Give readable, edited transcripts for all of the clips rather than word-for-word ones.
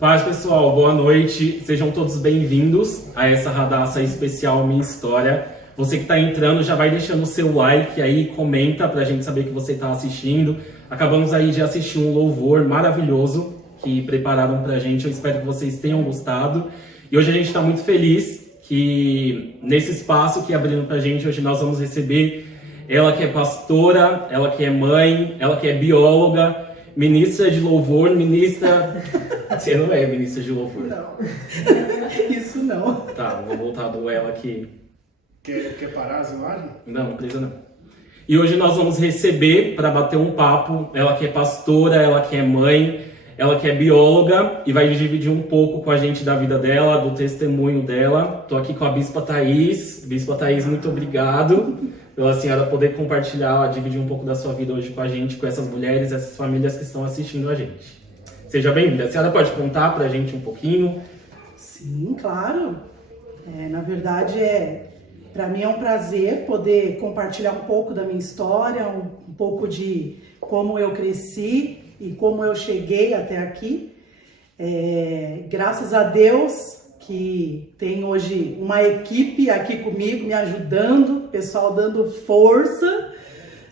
Paz, pessoal, boa noite. Sejam todos bem-vindos a essa Radassa especial Minha História. Você que está entrando já vai deixando o seu like aí, comenta pra gente saber que você está assistindo. Acabamos aí de assistir um louvor maravilhoso que prepararam pra gente. Eu espero que vocês tenham gostado. E hoje a gente está muito feliz que nesse espaço que abriram pra gente, hoje nós vamos receber ela que é pastora, ela que é mãe, ela que é bióloga, ministra de louvor, ministra... Você não é ministra de louvor? Não, isso não. Tá, vou voltar do ela aqui. Quer parar as imagens? Não precisa não. E hoje nós vamos receber para bater um papo, ela que é pastora, ela que é mãe, ela que é bióloga e vai dividir um pouco com a gente da vida dela, do testemunho dela. Tô aqui com a Bispa Thaís. Bispa Thaís, muito obrigado pela senhora poder compartilhar, dividir um pouco da sua vida hoje com a gente, com essas mulheres, essas famílias que estão assistindo a gente. Seja bem-vinda. A senhora pode contar pra gente um pouquinho? Sim, claro. Na verdade, para mim é um prazer poder compartilhar um pouco da minha história, um pouco de como eu cresci e como eu cheguei até aqui. Graças a Deus que tem hoje uma equipe aqui comigo me ajudando, pessoal dando força,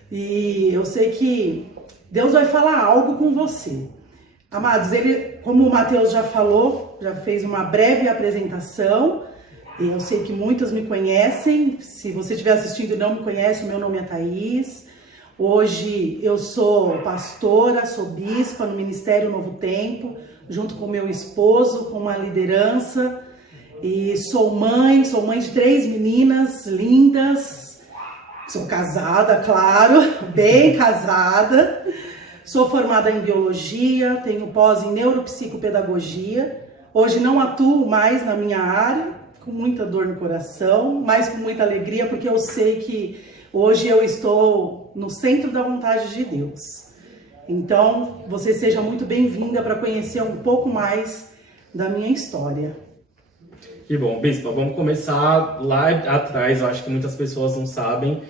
e eu sei que Deus vai falar algo com você. Amados, como o Matheus já falou, já fez uma breve apresentação. Eu sei que muitos me conhecem. Se você estiver assistindo e não me conhece, o meu nome é Thaís. Hoje eu sou pastora, sou bispa no Ministério Novo Tempo, junto com meu esposo, com uma liderança. E sou mãe de 3 meninas lindas. Sou casada, claro, bem casada. Sou formada em biologia, tenho pós em neuropsicopedagogia. Hoje não atuo mais na minha área, com muita dor no coração, mas com muita alegria, porque eu sei que hoje eu estou no centro da vontade de Deus. Então, você seja muito bem-vinda para conhecer um pouco mais da minha história. Que bom, Bispa, vamos começar lá atrás. Eu acho que muitas pessoas não sabem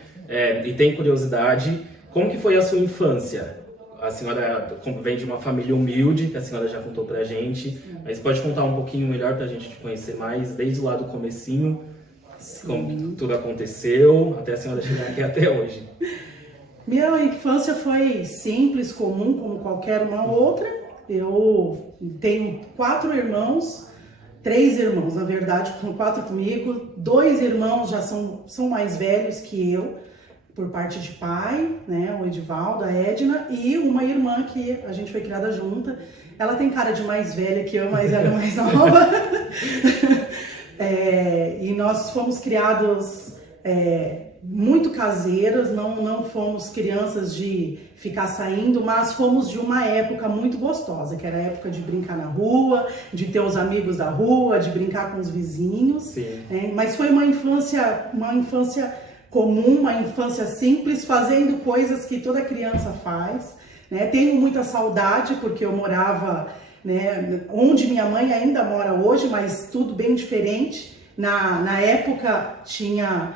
e têm curiosidade. Como que foi a sua infância? A senhora vem de uma família humilde, que a senhora já contou pra gente, mas pode contar um pouquinho melhor pra gente te conhecer mais, desde lá do comecinho, como que tudo aconteceu, até a senhora chegar aqui até hoje. Minha infância foi simples, comum, como qualquer uma outra. Eu tenho 4 irmãos, 3 irmãos, na verdade, com 4 comigo. 2 irmãos já são mais velhos que eu, por parte de pai, né, o Edivaldo, a Edna, e uma irmã que a gente foi criada junta. Ela tem cara de mais velha que eu, mas ela é mais nova. E nós fomos criados muito caseiras, não fomos crianças de ficar saindo, mas fomos de uma época muito gostosa, que era a época de brincar na rua, de ter os amigos da rua, de brincar com os vizinhos. Mas foi uma infância comum, uma infância simples, fazendo coisas que toda criança faz, né? Tenho muita saudade porque eu morava, né, onde minha mãe ainda mora hoje, mas tudo bem diferente. Na época tinha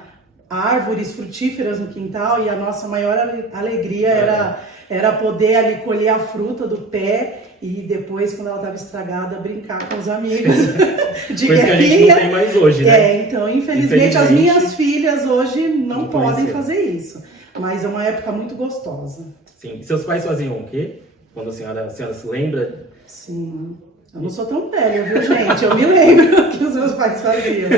árvores frutíferas no quintal e a nossa maior alegria era poder ali colher a fruta do pé e depois, quando ela estava estragada, brincar com os amigos. De coisa que a gente não tem mais hoje, né? Então, infelizmente, as minhas filhas hoje não podem fazer isso. Mas é uma época muito gostosa. Sim. E seus pais faziam o quê? Quando a senhora se lembra? Sim. Eu não sou tão velha, viu, gente? Eu me lembro que os meus pais faziam.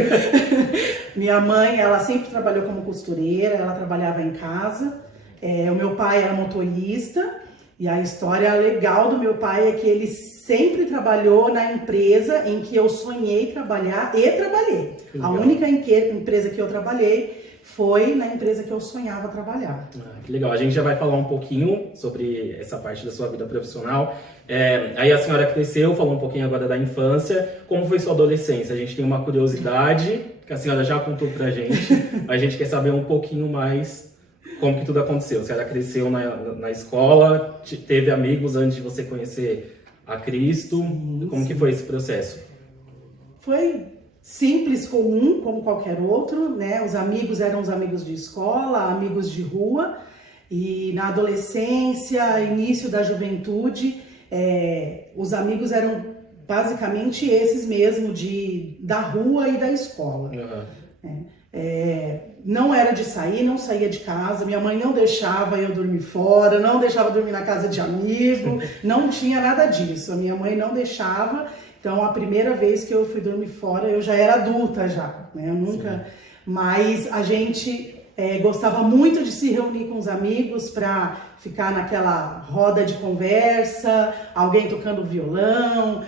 Minha mãe, ela sempre trabalhou como costureira, ela trabalhava em casa. O meu pai era motorista. E a história legal do meu pai é que ele sempre trabalhou na empresa em que eu sonhei trabalhar e trabalhei. A única empresa que eu trabalhei foi na empresa que eu sonhava trabalhar. Que legal. A gente já vai falar um pouquinho sobre essa parte da sua vida profissional. Aí a senhora cresceu, falou um pouquinho agora da infância. Como foi sua adolescência? A gente tem uma curiosidade que a senhora já contou pra gente. A gente quer saber um pouquinho mais como que tudo aconteceu. A senhora cresceu na escola, teve amigos antes de você conhecer a Cristo. Como que foi esse processo? Foi simples, comum, como qualquer outro, né? Os amigos eram os amigos de escola, amigos de rua. E na adolescência, início da juventude, os amigos eram basicamente esses mesmo, da rua e da escola. Não era de sair, não saía de casa, minha mãe não deixava eu dormir fora, não deixava dormir na casa de amigo, não tinha nada disso, a minha mãe não deixava. Então a primeira vez que eu fui dormir fora, eu já era adulta já, né? Eu nunca... Mas a gente gostava muito de se reunir com os amigos para ficar naquela roda de conversa, alguém tocando violão,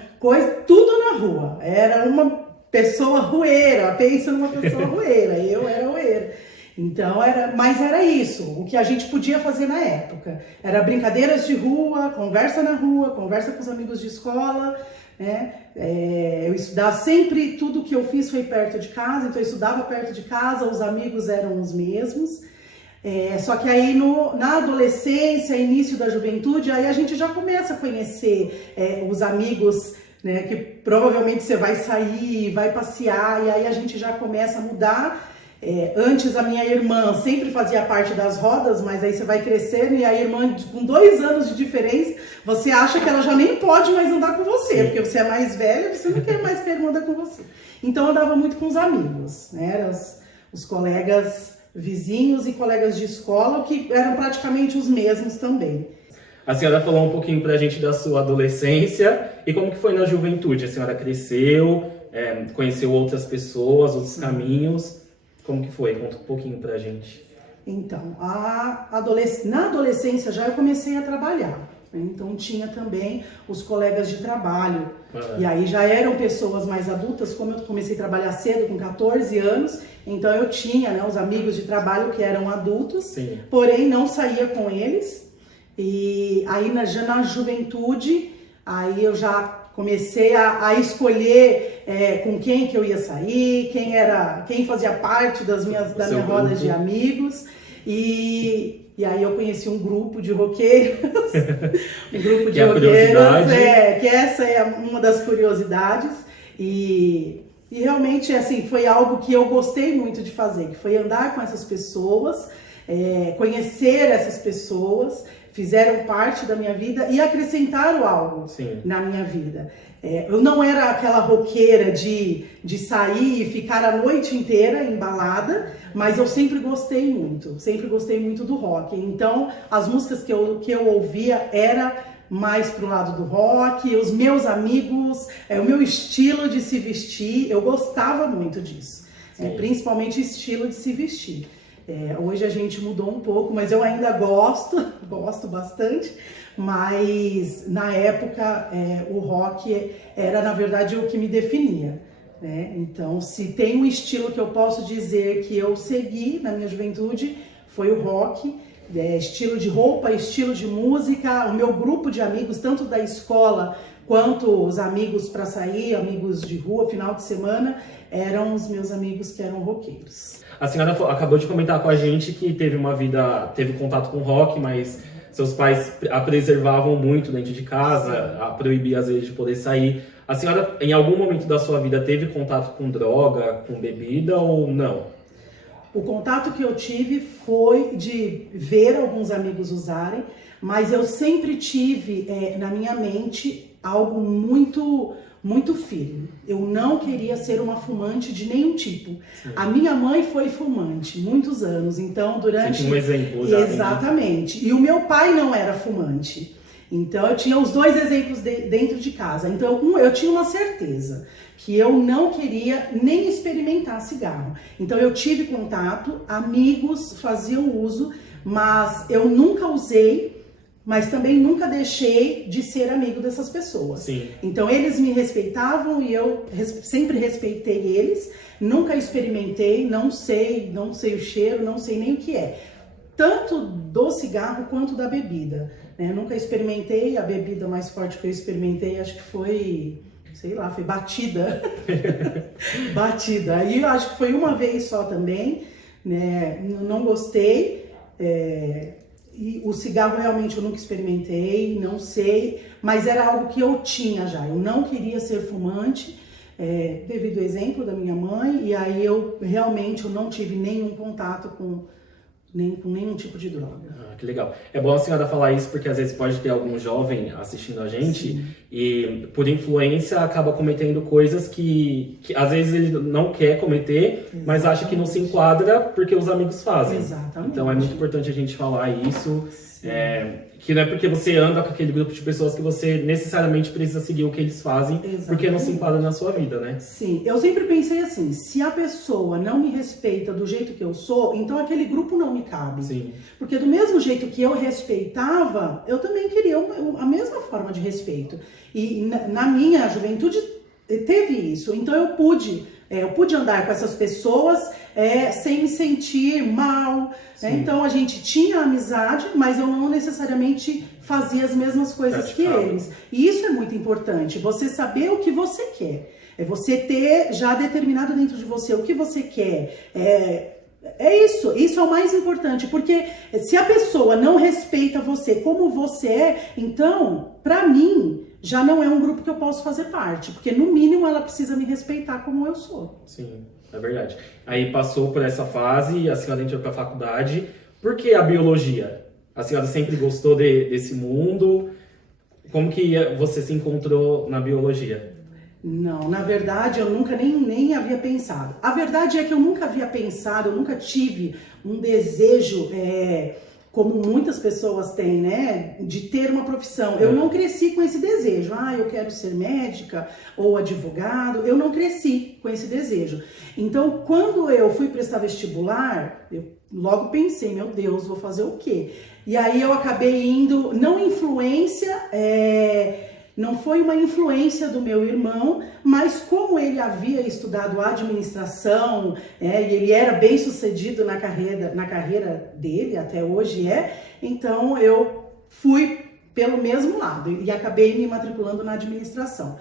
tudo na rua. Era uma pessoa rueira, pensa numa pessoa rueira, eu era rueira. Então, mas era isso, o que a gente podia fazer na época. Era brincadeiras de rua, conversa na rua, conversa com os amigos de escola, né? Eu estudava sempre, tudo que eu fiz foi perto de casa, então eu estudava perto de casa, os amigos eram os mesmos. Só que aí na adolescência, início da juventude, aí a gente já começa a conhecer os amigos, né, que provavelmente você vai sair, vai passear, e aí a gente já começa a mudar. Antes a minha irmã sempre fazia parte das rodas, mas aí você vai crescendo e a irmã com 2 anos de diferença, você acha que ela já nem pode mais andar com você, porque você é mais velha, você não quer mais que a irmã ande com você. Então eu andava muito com os amigos, né, os colegas vizinhos e colegas de escola, que eram praticamente os mesmos também. A senhora falou um pouquinho pra gente da sua adolescência e como que foi na juventude. A senhora cresceu, conheceu outras pessoas, outros caminhos. Como que foi? Conta um pouquinho pra gente. Então, na adolescência já eu comecei a trabalhar. Né? Então tinha também os colegas de trabalho. E aí já eram pessoas mais adultas, como eu comecei a trabalhar cedo, com 14 anos. Então eu tinha, né, os amigos de trabalho que eram adultos, Sim. Porém não saía com eles. E aí já na juventude, aí eu já comecei a escolher com quem que eu ia sair, quem fazia parte da minha roda de amigos. E aí eu conheci um grupo de roqueiros, um grupo de roqueiros, que essa é uma das curiosidades. E realmente assim, foi algo que eu gostei muito de fazer, que foi andar com essas pessoas, conhecer essas pessoas, fizeram parte da minha vida e acrescentaram algo na minha vida. Eu não era aquela roqueira de sair e ficar a noite inteira embalada, mas eu sempre gostei muito do rock. Então, as músicas que eu ouvia era mais pro lado do rock, os meus amigos, o meu estilo de se vestir, eu gostava muito disso. Principalmente o estilo de se vestir. Hoje a gente mudou um pouco, mas eu ainda gosto bastante, mas na época o rock era na verdade o que me definia, né? Então, se tem um estilo que eu posso dizer que eu segui na minha juventude, foi o rock, estilo de roupa, estilo de música, o meu grupo de amigos, tanto da escola quanto os amigos para sair, amigos de rua, final de semana, eram os meus amigos que eram roqueiros. A senhora acabou de comentar com a gente que teve contato com rock, mas seus pais a preservavam muito dentro de casa, a proibia às vezes de poder sair. A senhora, em algum momento da sua vida, teve contato com droga, com bebida ou não? O contato que eu tive foi de ver alguns amigos usarem, mas eu sempre tive na minha mente algo muito firme. Eu não queria ser uma fumante de nenhum tipo. Sim. A minha mãe foi fumante muitos anos, então durante... Você tinha um exemplo já. Exatamente. E o meu pai não era fumante. Então eu tinha os 2 exemplos dentro de casa. Então eu tinha uma certeza que eu não queria nem experimentar cigarro. Então eu tive contato, amigos faziam uso, mas eu nunca usei, mas também nunca deixei de ser amigo dessas pessoas. Sim. Então eles me respeitavam e eu sempre respeitei eles, nunca experimentei, não sei o cheiro, não sei nem o que é. Tanto do cigarro quanto da bebida, né? Nunca experimentei, a bebida mais forte que eu experimentei acho que foi, sei lá, foi batida. Batida. Aí eu acho que foi uma vez só também, né? Não gostei. E o cigarro realmente eu nunca experimentei, não sei, mas era algo que eu tinha já. Eu não queria ser fumante, devido ao exemplo da minha mãe, e aí eu realmente não tive nenhum contato com nenhum tipo de droga. Que legal. É bom a senhora falar isso porque às vezes pode ter algum jovem assistindo a gente e por influência acaba cometendo coisas que às vezes ele não quer cometer, Exatamente. Mas acha que não se enquadra porque os amigos fazem. Exatamente. Então é muito importante a gente falar isso, que não é porque você anda com aquele grupo de pessoas que você necessariamente precisa seguir o que eles fazem, Exatamente. Porque não se enquadra na sua vida, né? Sim, eu sempre pensei assim, se a pessoa não me respeita do jeito que eu sou, então aquele grupo não me cabe. Sim. Porque do mesmo jeito que eu respeitava, eu também queria a mesma forma de respeito. E na minha juventude teve isso, então eu pude andar com essas pessoas sem me sentir mal. Né? Então a gente tinha amizade, mas eu não necessariamente fazia as mesmas coisas que eles. E isso é muito importante, você saber o que você quer. É você ter já determinado dentro de você o que você quer. Isso é o mais importante, porque se a pessoa não respeita você como você é, então, pra mim, já não é um grupo que eu posso fazer parte, porque no mínimo ela precisa me respeitar como eu sou. Sim, é verdade. Aí passou por essa fase, a senhora entrou para a faculdade. Por que a biologia? A senhora sempre gostou desse mundo? Como que você se encontrou na biologia? Não, na verdade eu nunca nem havia pensado. A verdade é que eu nunca havia pensado, eu nunca tive um desejo, como muitas pessoas têm, né, de ter uma profissão. Eu não cresci com esse desejo. Eu quero ser médica ou advogado. Eu não cresci com esse desejo. Então, quando eu fui prestar vestibular, eu logo pensei, meu Deus, vou fazer o quê? E aí eu acabei indo, não foi uma influência do meu irmão, mas como ele havia estudado administração, e ele era bem sucedido na carreira dele, até hoje então eu fui pelo mesmo lado e acabei me matriculando na administração.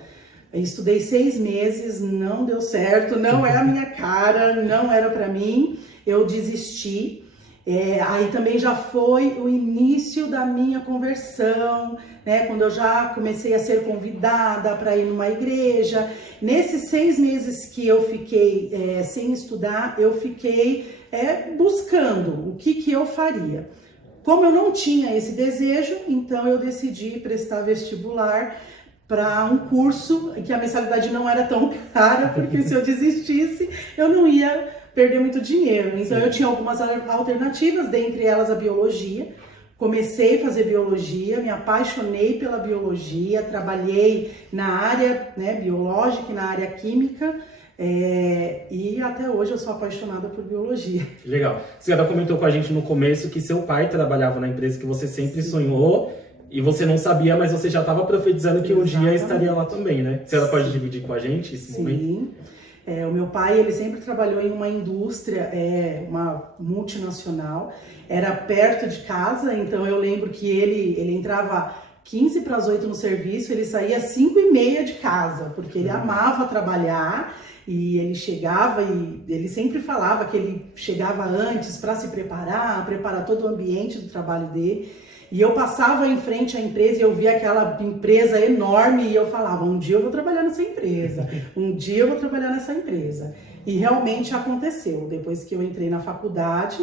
Eu estudei 6 meses, não deu certo, não é a minha cara, não era para mim, eu desisti. Aí também já foi o início da minha conversão, né? Quando eu já comecei a ser convidada para ir numa igreja. Nesses 6 meses que eu fiquei sem estudar, eu fiquei buscando o que eu faria. Como eu não tinha esse desejo, então eu decidi prestar vestibular para um curso que a mensalidade não era tão cara, porque se eu desistisse, eu não ia perder muito dinheiro. Então eu tinha algumas alternativas, dentre elas a biologia. Comecei a fazer biologia, me apaixonei pela biologia, trabalhei na área biológica e na área química, e até hoje eu sou apaixonada por biologia. Legal. A senhora comentou com a gente no começo que seu pai trabalhava na empresa que você sempre sonhou, e você não sabia, mas você já estava profetizando que um dia estaria lá também, né? A senhora pode dividir com a gente esse momento? Sim. O meu pai, ele sempre trabalhou em uma indústria, uma multinacional, era perto de casa, então eu lembro que ele entrava 15 para as 8 no serviço, ele saía 5h30 de casa, porque ele amava trabalhar e ele chegava e ele sempre falava que ele chegava antes para se preparar todo o ambiente do trabalho dele. E eu passava em frente à empresa e eu via aquela empresa enorme e eu falava, um dia eu vou trabalhar nessa empresa, um dia eu vou trabalhar nessa empresa. E realmente aconteceu. Depois que eu entrei na faculdade,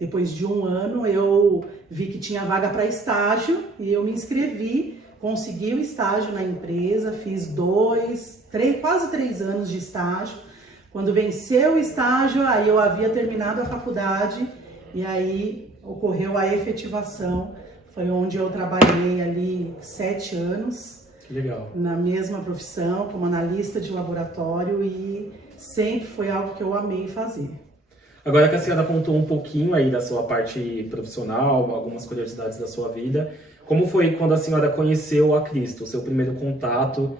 depois de 1 ano, eu vi que tinha vaga para estágio e eu me inscrevi, consegui o estágio na empresa, fiz quase 3 anos de estágio. Quando venceu o estágio, aí eu havia terminado a faculdade e aí ocorreu a efetivação, foi onde eu trabalhei ali 7 anos. Que legal. Na mesma profissão, como analista de laboratório, e sempre foi algo que eu amei fazer. Agora que a senhora contou um pouquinho aí da sua parte profissional, algumas curiosidades da sua vida, como foi quando a senhora conheceu a Cristo, o seu primeiro contato?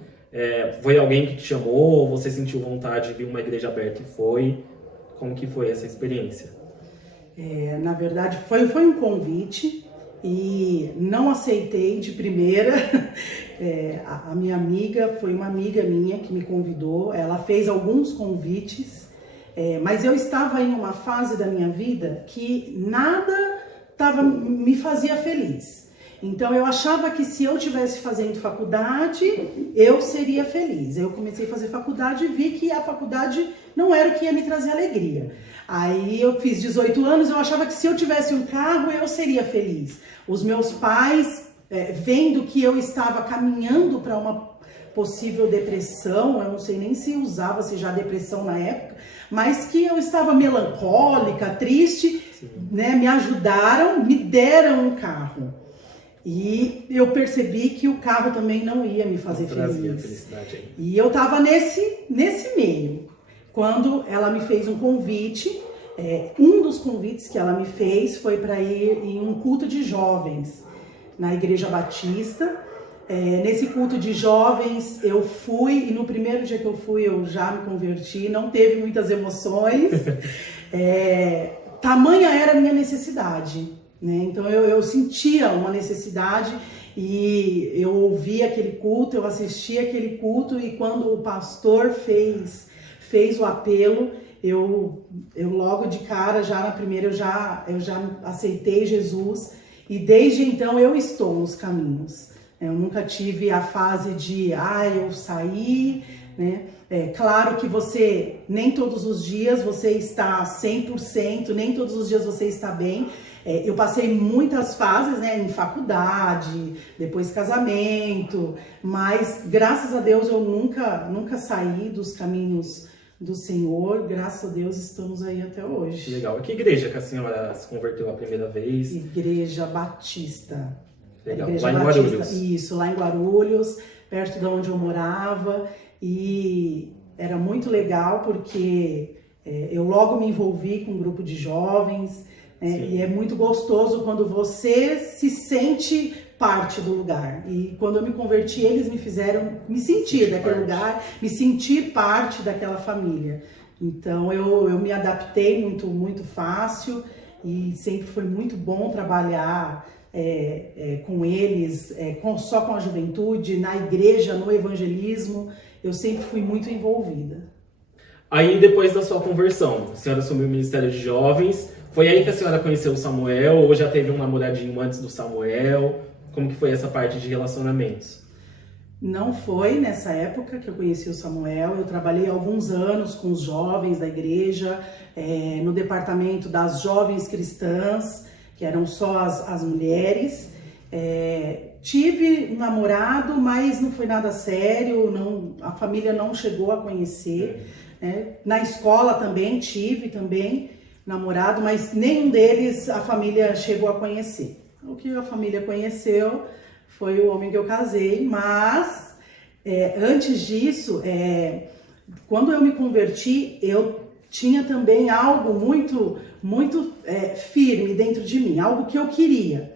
Foi alguém que te chamou, você sentiu vontade de vir uma igreja aberta e foi? Como que foi essa experiência? Na verdade, foi um convite e não aceitei de primeira. A minha amiga, foi uma amiga minha que me convidou, ela fez alguns convites, mas eu estava em uma fase da minha vida que nada me fazia feliz. Então eu achava que se eu estivesse fazendo faculdade, eu seria feliz. Eu comecei a fazer faculdade e vi que a faculdade não era o que ia me trazer alegria. Aí eu fiz 18 anos, eu achava que se eu tivesse um carro, eu seria feliz. Os meus pais vendo que eu estava caminhando para uma possível depressão, eu não sei nem se usava-se já depressão na época, mas que eu estava melancólica, triste, né? Me ajudaram, me deram um carro. E eu percebi que o carro também não ia me fazer feliz. E eu estava nesse meio. Quando ela me fez um convite, um dos convites que ela me fez foi para ir em um culto de jovens na Igreja Batista. Nesse culto de jovens eu fui, e no primeiro dia que eu fui eu já me converti, não teve muitas emoções. Tamanha era a minha necessidade, né? Então eu sentia uma necessidade e eu ouvia aquele culto, eu assistia aquele culto, e quando o pastor fez o apelo, eu logo de cara, já na primeira, eu já aceitei Jesus, e desde então eu estou nos caminhos. Eu nunca tive a fase de, eu saí, né? Claro que nem todos os dias você está 100%, nem todos os dias você está bem. Eu passei muitas fases, né, em faculdade, depois casamento, mas graças a Deus eu nunca saí dos caminhos do Senhor. Graças a Deus estamos aí até hoje. Legal. Que igreja que a senhora se converteu a primeira vez? Igreja Batista. Legal. Igreja lá em Batista. Guarulhos. Isso, lá em Guarulhos, perto de onde eu morava, e era muito legal porque eu logo me envolvi com um grupo de jovens, e é muito gostoso quando você se sente parte do lugar. E quando eu me converti, eles me fizeram me sentir daquele lugar, me sentir parte daquela família. Então eu me adaptei muito, muito fácil, e sempre foi muito bom trabalhar com eles, só com a juventude, na igreja, no evangelismo. Eu sempre fui muito envolvida. Aí, depois da sua conversão, a senhora assumiu o Ministério de Jovens. Foi aí que a senhora conheceu o Samuel, ou já teve um namoradinho antes do Samuel? Como que foi essa parte de relacionamentos? Não foi nessa época que eu conheci o Samuel. Eu trabalhei alguns anos com os jovens da igreja, no departamento das jovens cristãs, que eram só as mulheres. Tive um namorado, mas não foi nada sério, a família não chegou a conhecer. Na escola também tive namorado, mas nenhum deles a família chegou a conhecer. O que a família conheceu foi o homem que eu casei, mas antes disso, quando eu me converti, eu tinha também algo muito, muito firme dentro de mim, algo que eu queria.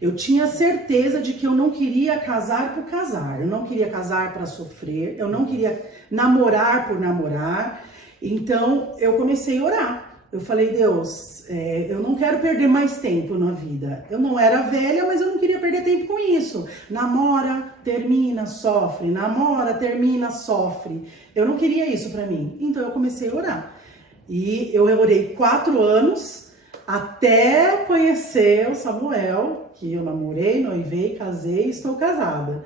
Eu tinha certeza de que eu não queria casar por casar, eu não queria casar para sofrer, eu não queria namorar por namorar. Então eu comecei a orar. Eu falei, Deus, eu não quero perder mais tempo na vida. Eu não era velha, mas eu não queria perder tempo com isso. Namora, termina, sofre. Namora, termina, sofre. Eu não queria isso pra mim. Então eu comecei a orar. E eu orei 4 anos até conhecer o Samuel, que eu namorei, noivei, casei e estou casada.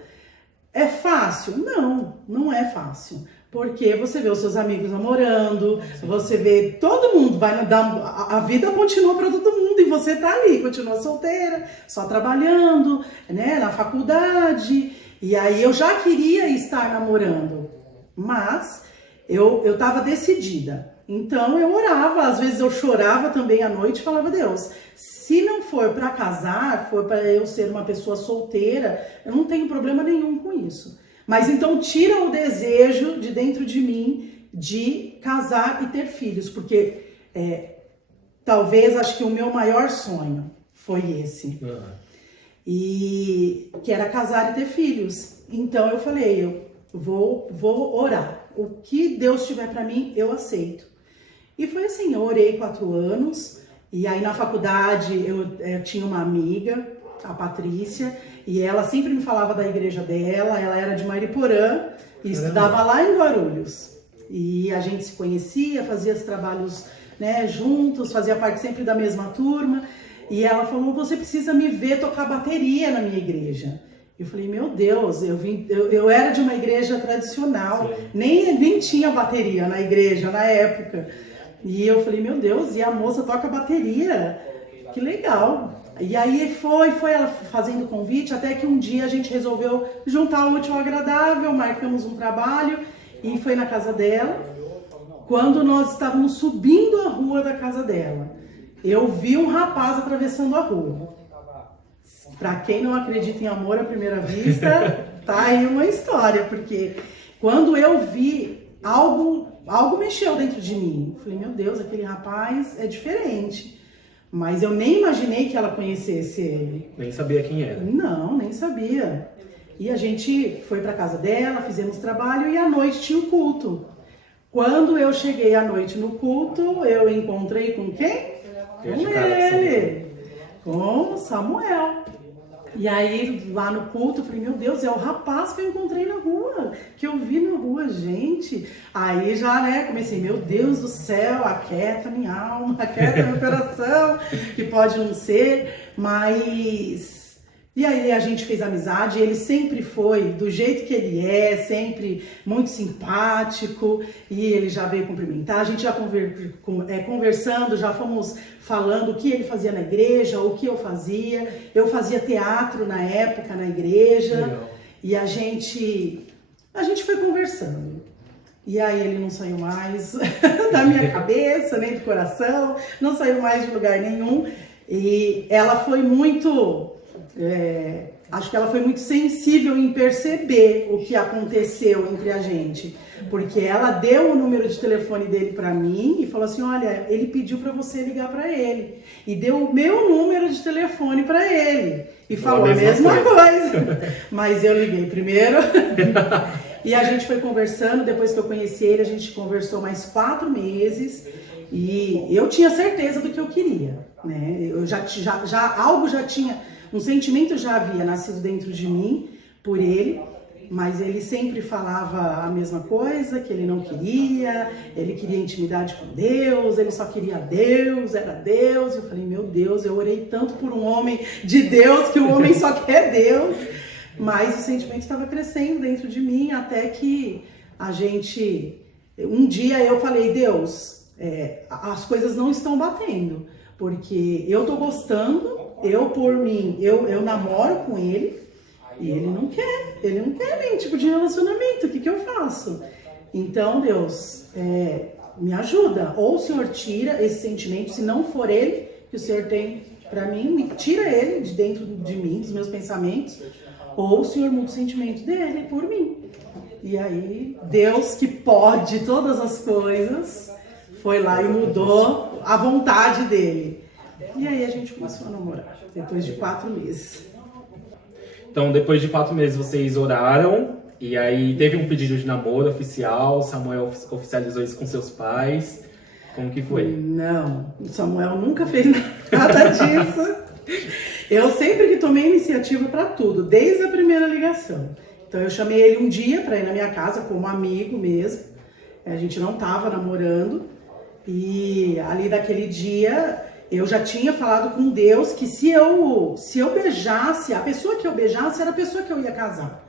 É fácil? Não, não é fácil. Porque você vê os seus amigos namorando, você vê todo mundo, a vida continua para todo mundo e você tá ali, continua solteira, só trabalhando, né, na faculdade. E aí eu já queria estar namorando, mas eu tava decidida. Então eu orava, às vezes eu chorava também à noite e falava, Deus, se não for para casar, for para eu ser uma pessoa solteira, eu não tenho problema nenhum com isso. Mas então tira o desejo de dentro de mim de casar e ter filhos, porque talvez, acho que o meu maior sonho foi esse. E que era casar e ter filhos. Então eu falei, eu vou orar. O que Deus tiver para mim, eu aceito. E foi assim, eu orei 4 anos, e aí na faculdade eu tinha uma amiga, a Patrícia, e ela sempre me falava da igreja dela. Ela era de Mariporã e estudava lá em Guarulhos. E a gente se conhecia, fazia os trabalhos, né, juntos, fazia parte sempre da mesma turma. E ela falou, você precisa me ver tocar bateria na minha igreja. Eu falei, meu Deus, eu era de uma igreja tradicional, nem tinha bateria na igreja na época. E eu falei, meu Deus, e a moça toca bateria? Que legal! E aí foi ela fazendo convite, até que um dia a gente resolveu juntar o útil ao agradável, marcamos um trabalho e foi na casa dela. Quando nós estávamos subindo a rua da casa dela, eu vi um rapaz atravessando a rua. Para quem não acredita em amor à primeira vista, tá aí uma história, porque quando eu vi, algo mexeu dentro de mim. Eu falei, meu Deus, aquele rapaz é diferente. Mas eu nem imaginei que ela conhecesse ele. Nem sabia quem era. Não, nem sabia. E a gente foi para casa dela, fizemos trabalho e à noite tinha o culto. Quando eu cheguei à noite no culto, eu encontrei com quem? Com ele, com Samuel. E aí, lá no culto, eu falei, meu Deus, é o rapaz que eu encontrei na rua, que eu vi na rua, gente. Aí já, né, comecei, meu Deus do céu, aquieta minha alma, aquieta meu coração, que pode não ser, mas... E aí a gente fez amizade, ele sempre foi do jeito que ele é, sempre muito simpático, e ele já veio cumprimentar, a gente já conversando, já fomos falando o que ele fazia na igreja, o que eu fazia teatro na época na igreja. Legal. E a gente foi conversando. E aí ele não saiu mais da minha cabeça, nem do coração, não saiu mais de lugar nenhum, e ela foi muito... acho que ela foi muito sensível em perceber o que aconteceu entre a gente, porque ela deu o número de telefone dele para mim e falou assim, olha, ele pediu para você ligar para ele, e deu o meu número de telefone para ele e falou a mesma coisa. Mas eu liguei primeiro e a gente foi conversando. Depois que eu conheci ele, a gente conversou mais 4 meses e eu tinha certeza do que eu queria, né? Eu algo já tinha, um sentimento já havia nascido dentro de mim por ele, mas ele sempre falava a mesma coisa, que ele não queria, ele queria intimidade com Deus, ele só queria Deus, era Deus. Eu falei, meu Deus, eu orei tanto por um homem de Deus, que o homem só quer Deus. Mas o sentimento estava crescendo dentro de mim, até que um dia eu falei, Deus, as coisas não estão batendo, porque eu tô gostando, por mim, eu namoro com ele, e ele não quer nenhum tipo de relacionamento, o que eu faço? Então, Deus, me ajuda, ou o Senhor tira esse sentimento, se não for ele que o Senhor tem pra mim, tira ele de dentro de mim, dos meus pensamentos, ou o Senhor muda o sentimento dele por mim. E aí, Deus, que pode todas as coisas, foi lá e mudou a vontade dele. E aí a gente começou a namorar, depois de 4 meses. Então, depois de 4 meses, vocês oraram, e aí teve um pedido de namoro oficial, Samuel oficializou isso com seus pais. Como que foi? Não, Samuel nunca fez nada disso. Eu sempre que tomei iniciativa para tudo, desde a primeira ligação. Então eu chamei ele um dia para ir na minha casa, como amigo mesmo. A gente não estava namorando, e ali daquele dia... Eu já tinha falado com Deus que se eu beijasse, a pessoa que eu beijasse era a pessoa que eu ia casar.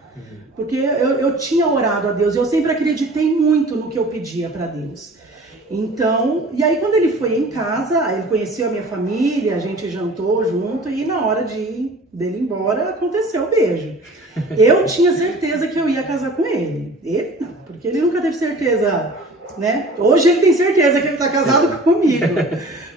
Porque eu tinha orado a Deus, eu sempre acreditei muito no que eu pedia para Deus. Então, e aí quando ele foi em casa, ele conheceu a minha família, a gente jantou junto, e na hora dele ir embora, aconteceu o beijo. Eu tinha certeza que eu ia casar com ele. Ele não, porque ele nunca teve certeza, né? Hoje ele tem certeza que ele tá casado comigo.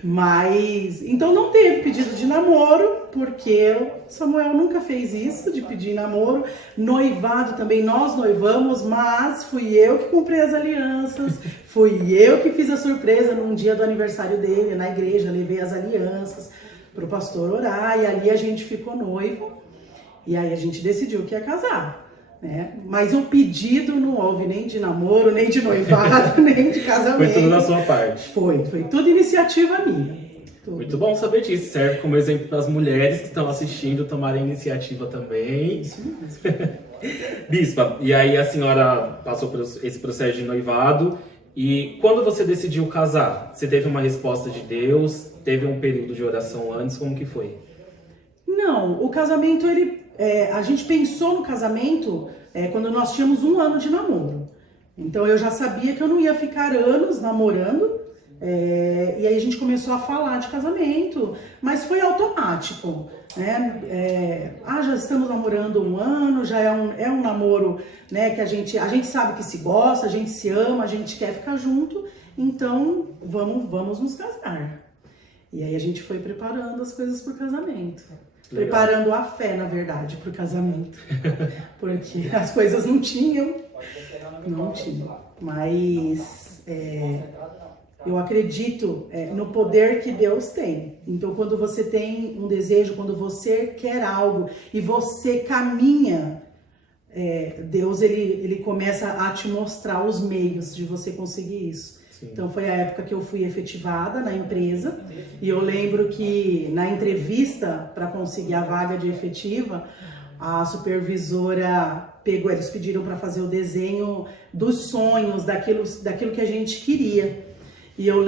Mas, então não teve pedido de namoro, porque Samuel nunca fez isso, de pedir namoro. Noivado também, nós noivamos, mas fui eu que comprei as alianças, fui eu que fiz a surpresa num dia do aniversário dele, na igreja, levei as alianças pro pastor orar, e ali a gente ficou noivo, e aí a gente decidiu que ia casar. Né? Mas o pedido não houve nem de namoro, nem de noivado, nem de casamento. Foi tudo da sua parte. Foi tudo iniciativa minha. Tudo. Muito bom saber disso. Serve como exemplo para as mulheres que estão assistindo tomarem iniciativa também. Isso mesmo. Bispa, e aí a senhora passou por esse processo de noivado, e quando você decidiu casar, você teve uma resposta de Deus? Teve um período de oração antes? Como que foi? Não, o casamento, a gente pensou no casamento quando nós tínhamos 1 ano de namoro. Então eu já sabia que eu não ia ficar anos namorando E aí a gente começou a falar de casamento, mas foi automático, né? Já estamos namorando 1 ano, já é um namoro, né, que a gente sabe que se gosta, a gente se ama, a gente quer ficar junto, então vamos nos casar. E aí a gente foi preparando as coisas pro casamento. Legal. Preparando a fé, na verdade, pro casamento. Porque as coisas não tinham. Mas eu acredito no poder que Deus tem. Então, quando você tem um desejo, quando você quer algo e você caminha, Deus ele começa a te mostrar os meios de você conseguir isso. Sim. Então, foi a época que eu fui efetivada na empresa. E eu lembro que na entrevista para conseguir a vaga de efetiva, a supervisora pegou, eles pediram para fazer o desenho dos sonhos, daquilo que a gente queria. E eu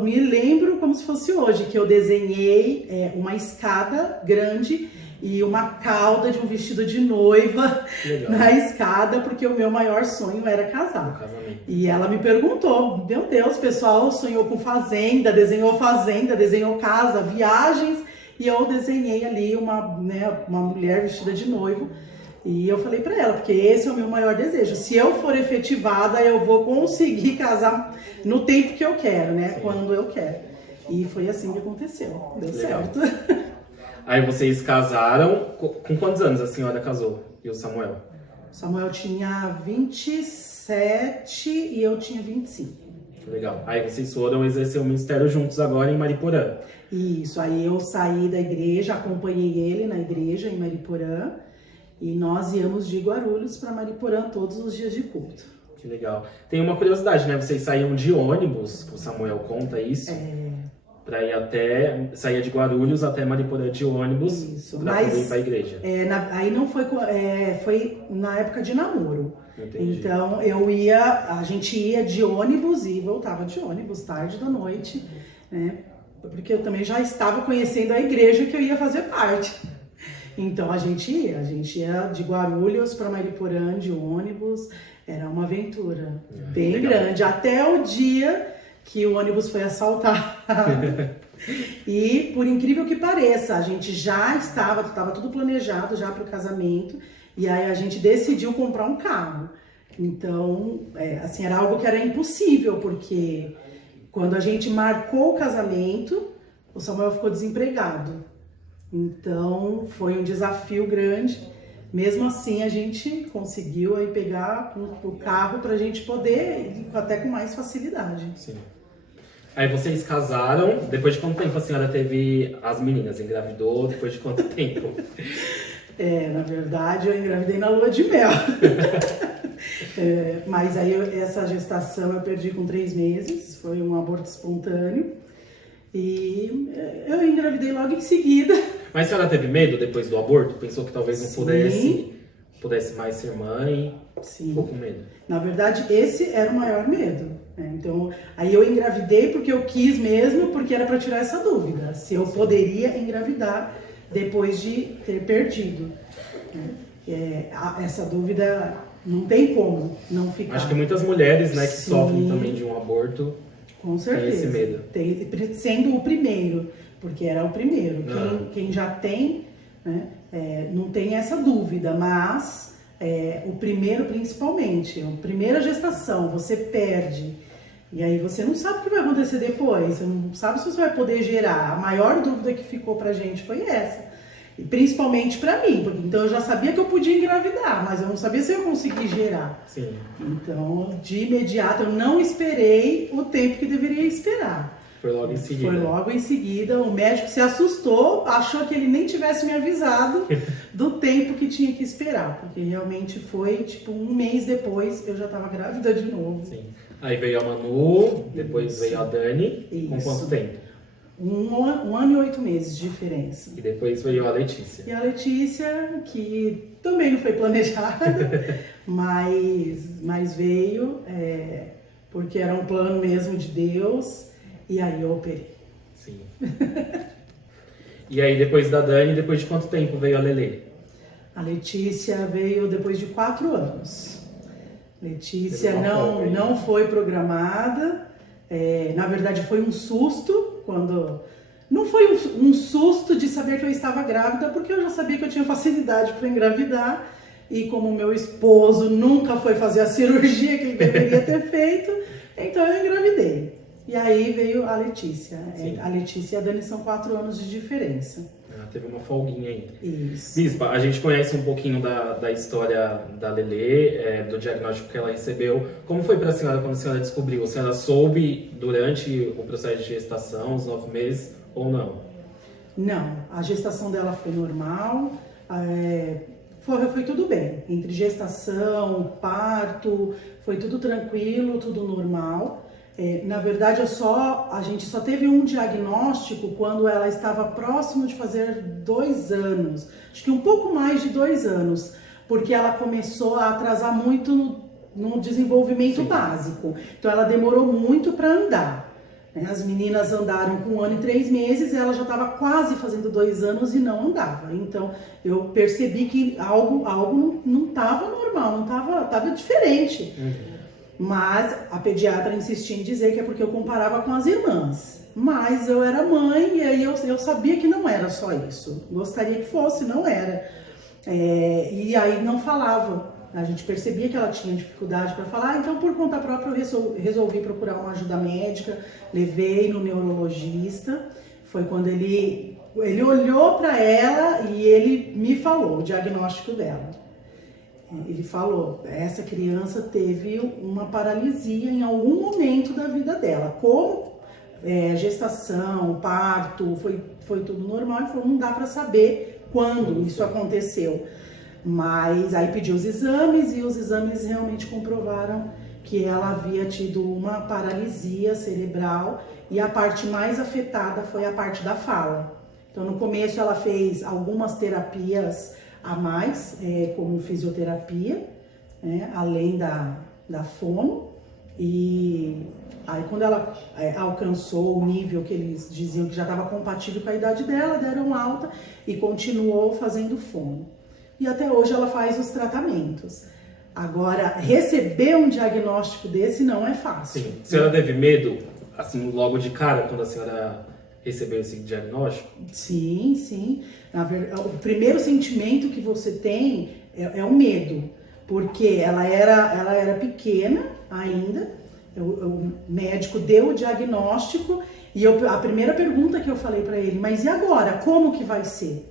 me lembro como se fosse hoje, que eu desenhei uma escada grande e uma cauda de um vestido de noiva na escada, porque o meu maior sonho era casar. E ela me perguntou, meu Deus, o pessoal sonhou com fazenda, desenhou casa, viagens, e eu desenhei ali uma mulher vestida de noivo. E eu falei pra ela, porque esse é o meu maior desejo. Se eu for efetivada, eu vou conseguir casar no tempo que eu quero, né? Sim. Quando eu quero. E foi assim que aconteceu. Deu certo. Aí vocês casaram. Com quantos anos a senhora casou? E o Samuel? O Samuel tinha 27 e eu tinha 25. Legal. Aí vocês foram exercer o ministério juntos agora em Mariporã. Isso. Aí eu saí da igreja, acompanhei ele na igreja em Mariporã. E nós íamos de Guarulhos para Mariporã todos os dias de culto. Que legal. Tem uma curiosidade, né? Vocês saíam de ônibus, o Samuel conta isso. Para ir saía de Guarulhos até Mariporã de ônibus para poder ir para a igreja. Aí não foi, foi na época de namoro. Entendi. Então a gente ia de ônibus e voltava de ônibus tarde da noite, né? Porque eu também já estava conhecendo a igreja que eu ia fazer parte. Então a gente ia de Guarulhos para Mariporã de ônibus, era uma aventura bem grande, até o dia que o ônibus foi assaltado. E por incrível que pareça, a gente já estava tudo planejado já para o casamento, e aí a gente decidiu comprar um carro. Então, assim, era algo que era impossível, porque quando a gente marcou o casamento, o Samuel ficou desempregado. Então, foi um desafio grande. Mesmo assim, a gente conseguiu aí pegar o carro para a gente poder ir até com mais facilidade. Sim. Aí vocês casaram. Depois de quanto tempo a senhora teve as meninas? Engravidou? Depois de quanto tempo? Na verdade, eu engravidei na lua de mel. Mas aí essa gestação eu perdi com 3 meses. Foi um aborto espontâneo. E eu engravidei logo em seguida. Mas a senhora teve medo depois do aborto? Pensou que talvez não pudesse mais ser mãe? Sim. Ficou com medo? Na verdade, esse era o maior medo. Então, aí eu engravidei porque eu quis mesmo, porque era para tirar essa dúvida. Se eu poderia engravidar depois de ter perdido. Essa dúvida não tem como não ficar. Acho que muitas mulheres, né, que sofrem também de um aborto, com certeza, tem esse medo. Sendo o primeiro, porque era o primeiro. Quem já tem, né, não tem essa dúvida, mas o primeiro principalmente, a primeira gestação, você perde. E aí você não sabe o que vai acontecer depois, você não sabe se você vai poder gerar. A maior dúvida que ficou pra gente foi essa. E principalmente pra mim, porque então eu já sabia que eu podia engravidar, mas eu não sabia se eu conseguia gerar. Sim. Então, de imediato, eu não esperei o tempo que deveria esperar. Foi logo em seguida. Foi logo em seguida. O médico se assustou, achou que ele nem tivesse me avisado do tempo que tinha que esperar. Porque realmente foi, tipo, 1 mês depois, eu já estava grávida de novo. Sim. Aí veio a Manu, depois veio a Dani. Isso. Com quanto tempo? 1 ano e 8 meses de diferença. E depois veio a Letícia. E a Letícia, que também não foi planejada, mas veio porque era um plano mesmo de Deus, e aí eu operei. Sim. E aí depois da Dani, depois de quanto tempo veio a Lelê? A Letícia veio depois de 4 anos. Letícia não foi programada. Na verdade foi um susto, não foi um susto de saber que eu estava grávida, porque eu já sabia que eu tinha facilidade para engravidar, e como meu esposo nunca foi fazer a cirurgia que ele deveria ter feito, então eu engravidei. E aí veio a Letícia. Sim. A Letícia e a Dani são 4 anos de diferença. Teve uma folguinha aí. Isso. Bispa, a gente conhece um pouquinho da história da Lelê, do diagnóstico que ela recebeu. Como foi para a senhora quando a senhora descobriu? A senhora soube durante o processo de gestação, os 9 meses, ou não? Não, a gestação dela foi normal, foi tudo bem. Entre gestação, parto, foi tudo tranquilo, tudo normal. Na verdade, a gente só teve um diagnóstico quando ela estava próximo de fazer 2 anos, acho que um pouco mais de 2 anos, porque ela começou a atrasar muito no desenvolvimento básico. Então ela demorou muito para andar. As meninas andaram com 1 ano e 3 meses, ela já estava quase fazendo 2 anos e não andava. Então eu percebi que algo não estava normal, não estava diferente. Mas a pediatra insistia em dizer que é porque eu comparava com as irmãs. Mas eu era mãe e aí eu sabia que não era só isso. Gostaria que fosse, não era. E aí não falava. A gente percebia que ela tinha dificuldade para falar, então por conta própria eu resolvi procurar uma ajuda médica, levei no neurologista. Foi quando ele olhou para ela e ele me falou o diagnóstico dela. Ele falou, essa criança teve uma paralisia em algum momento da vida dela. Como gestação, parto, foi tudo normal. Ele falou, não dá para saber quando isso aconteceu. Mas aí pediu os exames e os exames realmente comprovaram que ela havia tido uma paralisia cerebral e a parte mais afetada foi a parte da fala. Então no começo ela fez algumas terapias a mais, como fisioterapia, além da fono, e aí quando ela alcançou o nível que eles diziam que já estava compatível com a idade dela, deram alta e continuou fazendo fono. E até hoje ela faz os tratamentos. Agora, receber um diagnóstico desse não é fácil. Sim. A senhora teve medo, assim, logo de cara, quando a senhora recebeu esse diagnóstico? Sim, sim. O primeiro sentimento que você tem é o medo, porque ela era pequena ainda, o médico deu o diagnóstico e a primeira pergunta que eu falei para ele, mas e agora? Como que vai ser?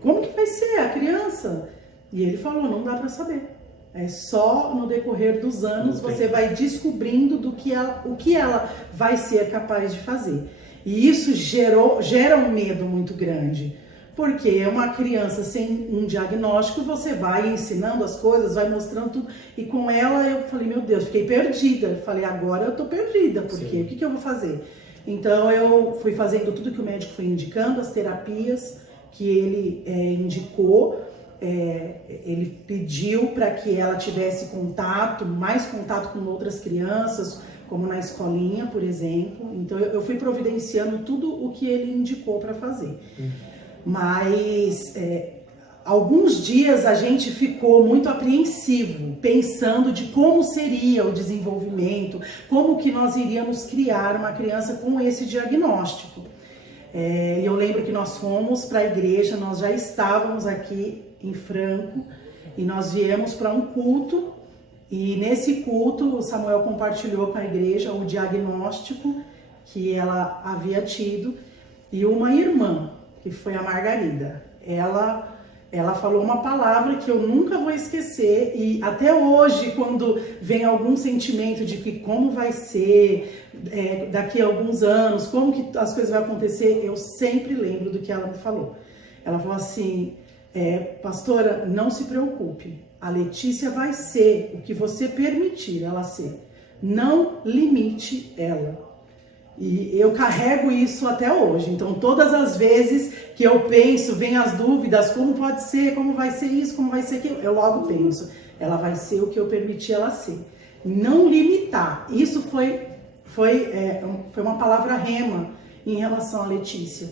Como que vai ser a criança? E ele falou, não dá para saber. É só no decorrer dos anos você vai descobrindo o que ela vai ser capaz de fazer. E isso gera um medo muito grande, porque uma criança sem um diagnóstico, você vai ensinando as coisas, vai mostrando tudo, e com ela eu falei, meu Deus, fiquei perdida. Eu falei, agora eu tô perdida, porque o que eu vou fazer? Então eu fui fazendo tudo que o médico foi indicando, as terapias que ele indicou, ele pediu para que ela tivesse mais contato com outras crianças, como na escolinha, por exemplo. Então eu fui providenciando tudo o que ele indicou para fazer. Mas alguns dias a gente ficou muito apreensivo, pensando de como seria o desenvolvimento, como que nós iríamos criar uma criança com esse diagnóstico. Eu lembro que nós fomos para a igreja, nós já estávamos aqui em Franco, e nós viemos para um culto, e nesse culto o Samuel compartilhou com a igreja o diagnóstico que ela havia tido, e uma irmã, que foi a Margarida, ela falou uma palavra que eu nunca vou esquecer, e até hoje, quando vem algum sentimento de que como vai ser daqui a alguns anos, como que as coisas vão acontecer, eu sempre lembro do que ela me falou. Ela falou assim, pastora, não se preocupe, a Letícia vai ser o que você permitir ela ser, não limite ela. E eu carrego isso até hoje. Então todas as vezes que eu penso, vem as dúvidas, como pode ser, como vai ser isso, como vai ser aquilo, eu logo penso, ela vai ser o que eu permiti ela ser. Não limitar. Isso foi uma palavra rema em relação a Letícia,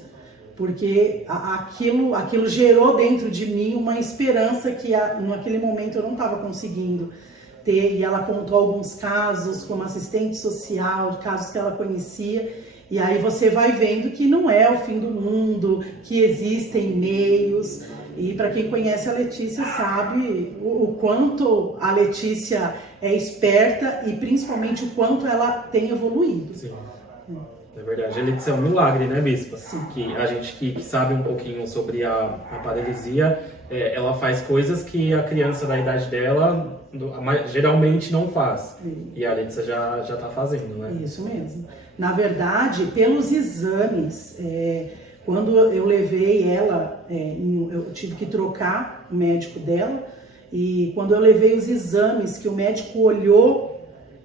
porque aquilo gerou dentro de mim uma esperança que naquele momento eu não estava conseguindo ter, e ela contou alguns casos como assistente social, casos que ela conhecia, e aí você vai vendo que não é o fim do mundo, que existem meios, e para quem conhece a Letícia sabe o quanto a Letícia é esperta e principalmente o quanto ela tem evoluído. Sim. É verdade, a Letícia é um milagre, né, Bispa? Sim. Que a gente que sabe um pouquinho sobre a paralisia, ela faz coisas que a criança da idade dela geralmente não faz. Sim. E a Letícia já está fazendo, né? Isso mesmo. Na verdade, pelos exames, quando eu levei ela, eu tive que trocar o médico dela, e quando eu levei os exames, que o médico olhou,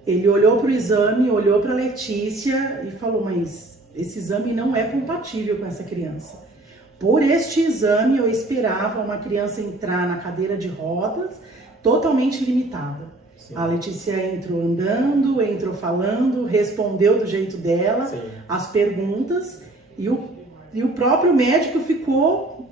ele olhou para o exame, olhou para a Letícia e falou, mas esse exame não é compatível com essa criança. Por este exame, eu esperava uma criança entrar na cadeira de rodas totalmente limitada. Sim. A Letícia entrou andando, entrou falando, respondeu do jeito dela. Sim. As perguntas, e o próprio médico ficou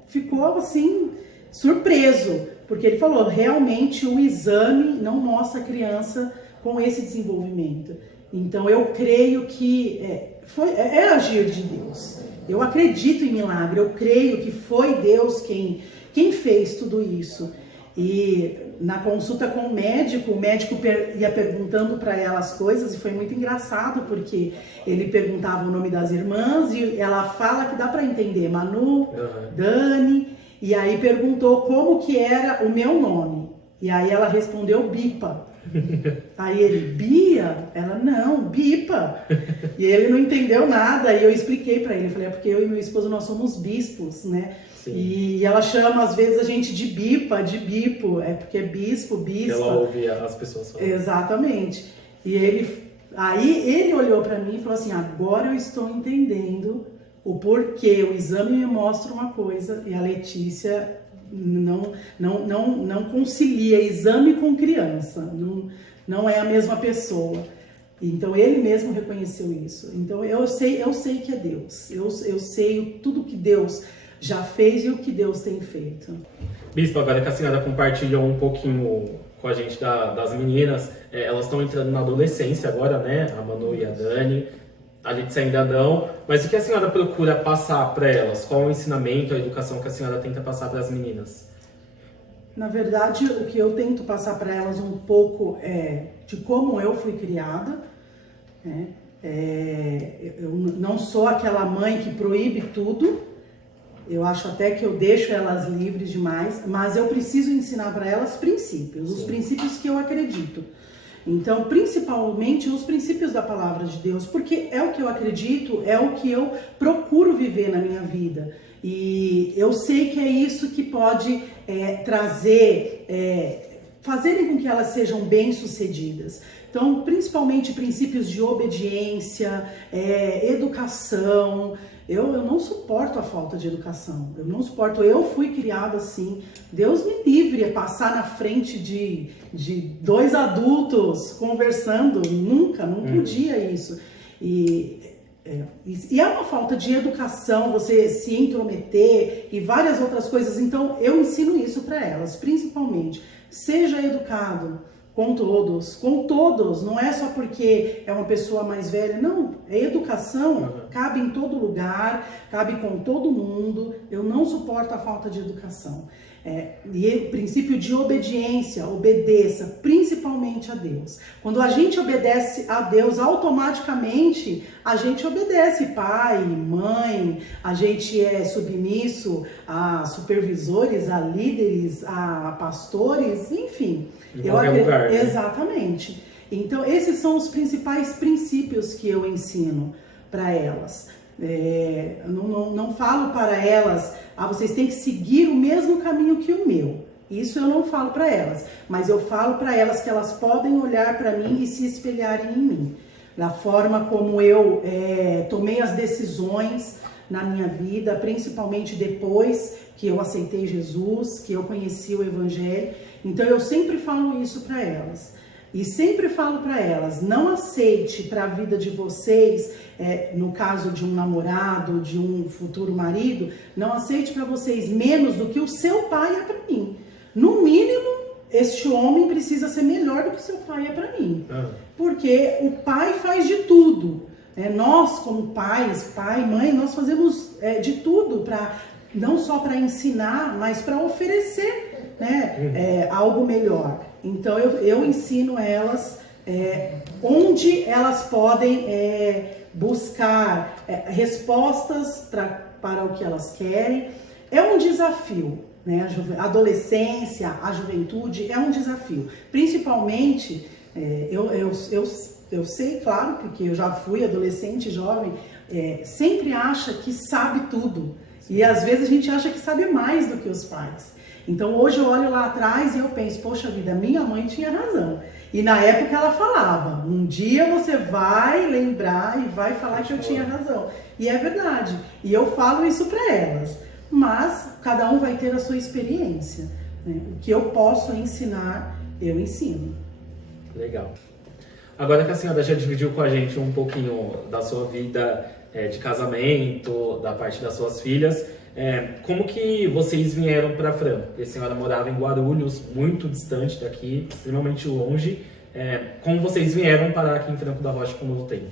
assim, surpreso, porque ele falou, realmente o exame não mostra a criança com esse desenvolvimento. Então eu creio que é agir de Deus. Eu acredito em milagre, eu creio que foi Deus quem fez tudo isso. E na consulta com o médico ia perguntando para ela as coisas, e foi muito engraçado, porque ele perguntava o nome das irmãs e ela fala que dá para entender, Manu, Dani, e aí perguntou como que era o meu nome. E aí ela respondeu Bipa. Aí ele, Bia? Ela, não, Bipa. E ele não entendeu nada, e eu expliquei pra ele, falei, porque eu e meu esposo, nós somos bispos, né? Sim. E ela chama às vezes a gente de Bipa, de Bipo, porque é bispo, bispa. Ela ouve as pessoas falando. Exatamente. E aí ele olhou pra mim e falou assim, agora eu estou entendendo o porquê, o exame me mostra uma coisa, e a Letícia não concilia exame com criança, não é a mesma pessoa. Então ele mesmo reconheceu isso. Então eu sei que é Deus, eu sei tudo que Deus já fez e o que Deus tem feito. Bispo, agora que a senhora compartilhou um pouquinho com a gente das meninas, elas estão entrando na adolescência agora, né? A Manu e a Dani. A Letícia ainda não, mas o que a senhora procura passar para elas? Qual o ensinamento, a educação que a senhora tenta passar para as meninas? Na verdade, o que eu tento passar para elas um pouco é de como eu fui criada, né? Eu não sou aquela mãe que proíbe tudo, eu acho até que eu deixo elas livres demais, mas eu preciso ensinar para elas princípios, os princípios que eu acredito. Então, principalmente os princípios da palavra de Deus, porque é o que eu acredito, é o que eu procuro viver na minha vida. E eu sei que é isso que pode fazerem com que elas sejam bem-sucedidas. Então, principalmente princípios de obediência, educação. Eu não suporto a falta de educação, eu fui criada assim, Deus me livre a passar na frente de dois adultos conversando, não podia isso. E é uma falta de educação, você se intrometer e várias outras coisas, então eu ensino isso para elas, principalmente, seja educado. Com todos, não é só porque é uma pessoa mais velha, não, educação cabe em todo lugar, cabe com todo mundo, eu não suporto a falta de educação. E o princípio de obediência, obedeça, principalmente a Deus. Quando a gente obedece a Deus, automaticamente a gente obedece pai, mãe, a gente é submisso a supervisores, a líderes, a pastores, enfim. Em qualquer lugar, né? Exatamente. Então, esses são os principais princípios que eu ensino para elas. Não falo para elas, vocês têm que seguir o mesmo caminho que o meu. Isso eu não falo para elas, mas eu falo para elas que elas podem olhar para mim e se espelharem em mim. Da forma como eu tomei as decisões na minha vida, principalmente depois que eu aceitei Jesus, que eu conheci o Evangelho. Então eu sempre falo isso para elas. E sempre falo para elas, não aceite para a vida de vocês, no caso de um namorado, de um futuro marido, não aceite para vocês menos do que o seu pai é para mim. No mínimo, este homem precisa ser melhor do que seu pai é para mim. Porque o pai faz de tudo. Nós, como pais, pai, mãe, nós fazemos de tudo, não só para ensinar, mas para oferecer, né, algo melhor. Então eu ensino elas onde elas podem buscar respostas para o que elas querem. É um desafio, né? A adolescência, a juventude é um desafio. Principalmente, eu sei, claro, porque eu já fui adolescente, jovem, sempre acha que sabe tudo. E às vezes a gente acha que sabe mais do que os pais. Então hoje eu olho lá atrás e eu penso, poxa vida, minha mãe tinha razão. E na época ela falava, um dia você vai lembrar e vai falar que eu tinha razão. E é verdade. E eu falo isso para elas. Mas cada um vai ter a sua experiência, né? O que eu posso ensinar, eu ensino. Legal. Agora que a senhora já dividiu com a gente um pouquinho da sua vida de casamento, da parte das suas filhas, como que vocês vieram para Franco? Porque a senhora morava em Guarulhos, muito distante daqui, extremamente longe. Como vocês vieram parar aqui em Franco da Rocha com o Novo Tempo?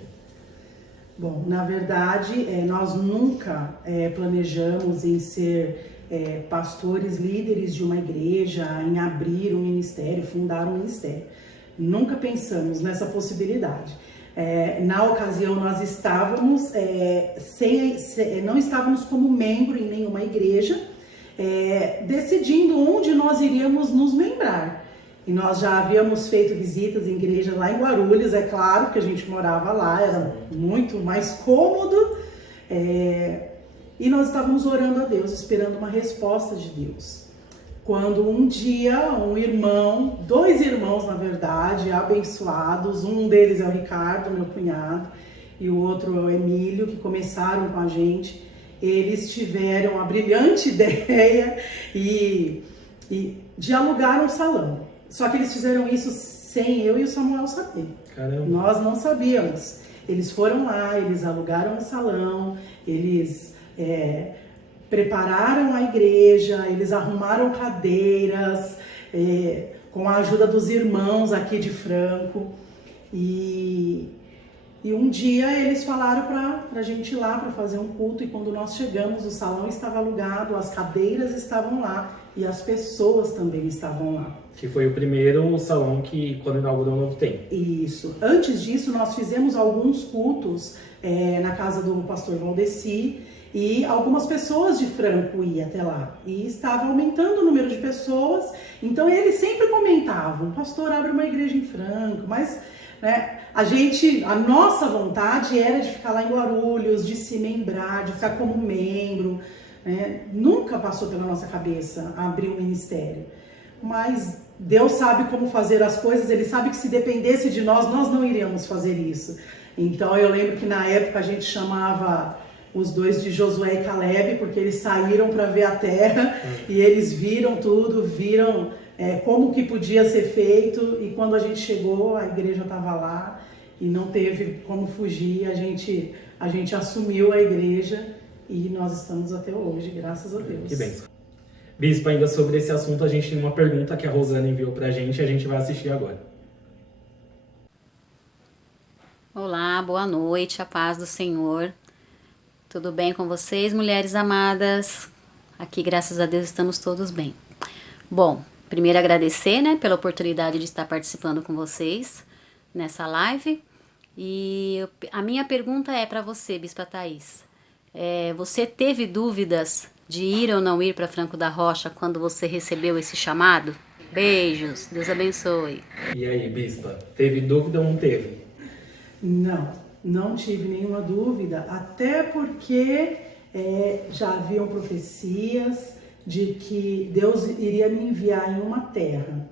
Bom, na verdade, nós nunca planejamos em ser pastores, líderes de uma igreja, em abrir um ministério, fundar um ministério. Nunca pensamos nessa possibilidade. Na ocasião, nós estávamos não estávamos como membro em nenhuma igreja, decidindo onde nós iríamos nos membrar. E nós já havíamos feito visitas em igreja lá em Guarulhos, é claro, que a gente morava lá, era muito mais cômodo. E nós estávamos orando a Deus, esperando uma resposta de Deus. Quando um dia, dois irmãos na verdade, abençoados, um deles é o Ricardo, meu cunhado, e o outro é o Emílio, que começaram com a gente, eles tiveram a brilhante ideia de alugar um salão. Só que eles fizeram isso sem eu e o Samuel saber. Caramba. Nós não sabíamos. Eles foram lá, eles alugaram um salão, eles prepararam a igreja, eles arrumaram cadeiras, com a ajuda dos irmãos aqui de Franco. E um dia eles falaram para a gente ir lá para fazer um culto, e quando nós chegamos, o salão estava alugado, as cadeiras estavam lá e as pessoas também estavam lá. Que foi o primeiro salão que quando inaugurou o Novo Tempo. Isso. Antes disso, nós fizemos alguns cultos na casa do pastor Valdeci, e algumas pessoas de Franco iam até lá. E estava aumentando o número de pessoas, então eles sempre comentavam, pastor, abre uma igreja em Franco, mas a nossa vontade era de ficar lá em Guarulhos, de se membrar, de ficar como membro. Nunca passou pela nossa cabeça abrir um ministério. Mas Deus sabe como fazer as coisas, Ele sabe que se dependesse de nós, nós não iríamos fazer isso. Então eu lembro que na época a gente chamava os dois de Josué e Caleb, porque eles saíram para ver a terra e eles viram tudo, viram como que podia ser feito, e quando a gente chegou, a igreja estava lá e não teve como fugir, a gente assumiu a igreja e nós estamos até hoje, graças a Deus. Que bênção. Bispo, ainda sobre esse assunto, a gente tem uma pergunta que a Rosana enviou pra gente e a gente vai assistir agora. Olá, boa noite, a paz do Senhor. Tudo bem com vocês, mulheres amadas? Aqui, graças a Deus, estamos todos bem. Bom, primeiro agradecer, pela oportunidade de estar participando com vocês nessa live. E a minha pergunta é para você, Bispa Thaís. Você teve dúvidas de ir ou não ir para Franco da Rocha quando você recebeu esse chamado? Beijos, Deus abençoe. E aí, Bispa, teve dúvida ou não teve? Não tive nenhuma dúvida, até porque já haviam profecias de que Deus iria me enviar em uma terra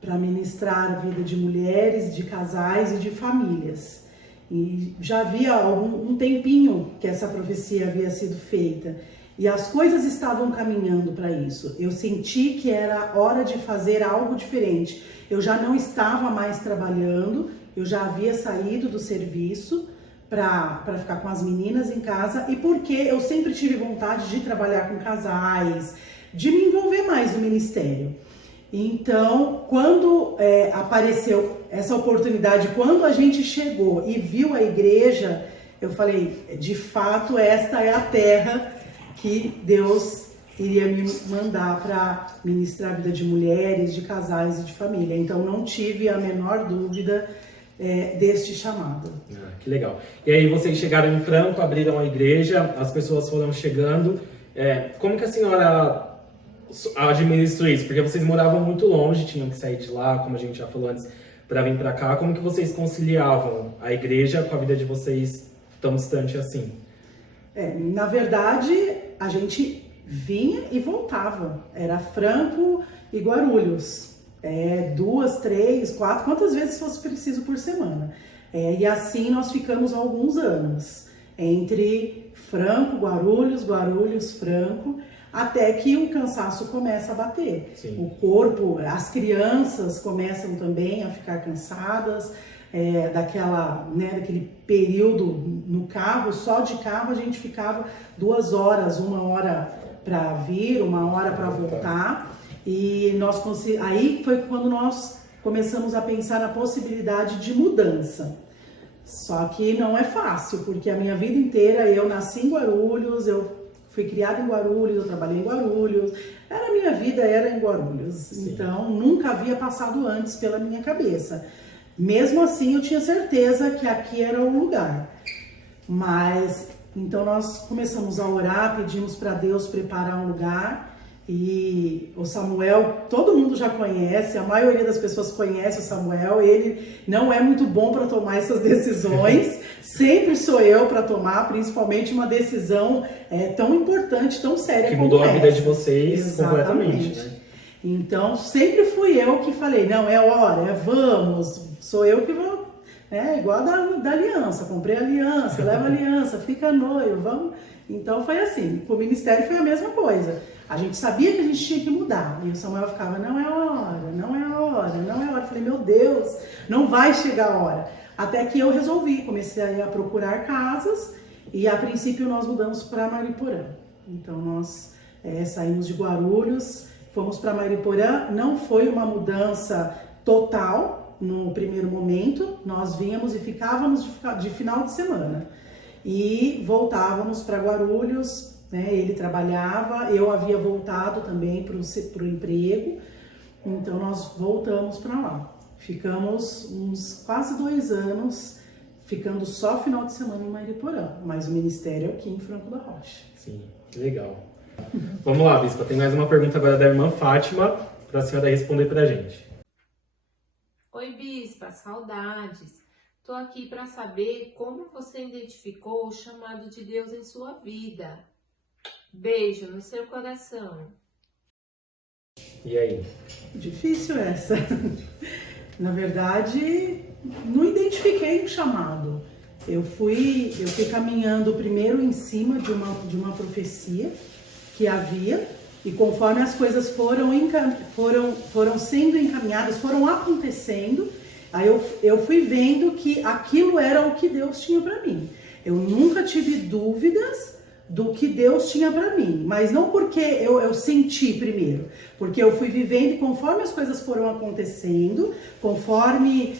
para ministrar a vida de mulheres, de casais e de famílias. E já havia um tempinho que essa profecia havia sido feita e as coisas estavam caminhando para isso. Eu senti que era hora de fazer algo diferente. Eu já não estava mais trabalhando, eu já havia saído do serviço para ficar com as meninas em casa, e porque eu sempre tive vontade de trabalhar com casais, de me envolver mais no ministério. Então, quando apareceu essa oportunidade, quando a gente chegou e viu a igreja, eu falei, de fato, esta é a terra que Deus iria me mandar para ministrar a vida de mulheres, de casais e de família. Então, não tive a menor dúvida deste chamado. Que legal. E aí vocês chegaram em Franco, abriram a igreja, as pessoas foram chegando. Como que a senhora administrou isso? Porque vocês moravam muito longe, tinham que sair de lá, como a gente já falou antes, para vir para cá. Como que vocês conciliavam a igreja com a vida de vocês tão distante assim? Na verdade, a gente vinha e voltava. Era Franco e Guarulhos. 2, 3, 4, quantas vezes fosse preciso por semana. E assim nós ficamos alguns anos. Entre Franco, Guarulhos, Guarulhos, Franco, até que o cansaço começa a bater. Sim. O corpo, as crianças começam também a ficar cansadas, daquele período no carro, só de carro a gente ficava 2 horas, 1 hora para vir, 1 hora para voltar. E aí foi quando nós começamos a pensar na possibilidade de mudança. Só que não é fácil, porque a minha vida inteira eu nasci em Guarulhos, eu fui criada em Guarulhos, eu trabalhei em Guarulhos, a minha vida era em Guarulhos. Sim. Então nunca havia passado antes pela minha cabeça. Mesmo assim eu tinha certeza que aqui era o lugar. Mas então nós começamos a orar, pedimos para Deus preparar um lugar. E o Samuel, todo mundo já conhece, a maioria das pessoas conhece o Samuel, ele não é muito bom para tomar essas decisões, sempre sou eu para tomar, principalmente uma decisão tão importante, tão séria que como mudou essa. A vida de vocês. Exatamente. Completamente, né? Então sempre fui eu que falei, não, é hora, vamos, sou eu que vou, igual da aliança, comprei a aliança, leva a aliança, fica noivo, vamos. Então foi assim, com o ministério foi a mesma coisa. A gente sabia que a gente tinha que mudar. E o Samuel ficava, não é a hora, não é a hora, não é a hora. Eu falei, meu Deus, não vai chegar a hora. Até que eu resolvi, comecei a procurar casas e a princípio nós mudamos para Mariporã. Então nós saímos de Guarulhos, fomos para Mariporã. Não foi uma mudança total no primeiro momento. Nós vínhamos e ficávamos de final de semana. E voltávamos para Guarulhos. Ele trabalhava, eu havia voltado também para o emprego, então nós voltamos para lá. Ficamos uns quase 2 anos, ficando só final de semana em Mariporã, mas o ministério aqui em Franco da Rocha. Sim, que legal. Vamos lá, Bispa, tem mais uma pergunta agora da irmã Fátima, para a senhora responder para a gente. Oi, Bispa, saudades. Estou aqui para saber como você identificou o chamado de Deus em sua vida. Beijo no seu coração. E aí? Difícil essa. Na verdade, não identifiquei um chamado. Eu fui caminhando primeiro em cima de uma profecia que havia, e conforme as coisas foram sendo encaminhadas, foram acontecendo, aí eu fui vendo que aquilo era o que Deus tinha para mim. Eu nunca tive dúvidas do que Deus tinha para mim, mas não porque eu senti primeiro, porque eu fui vivendo e conforme as coisas foram acontecendo, conforme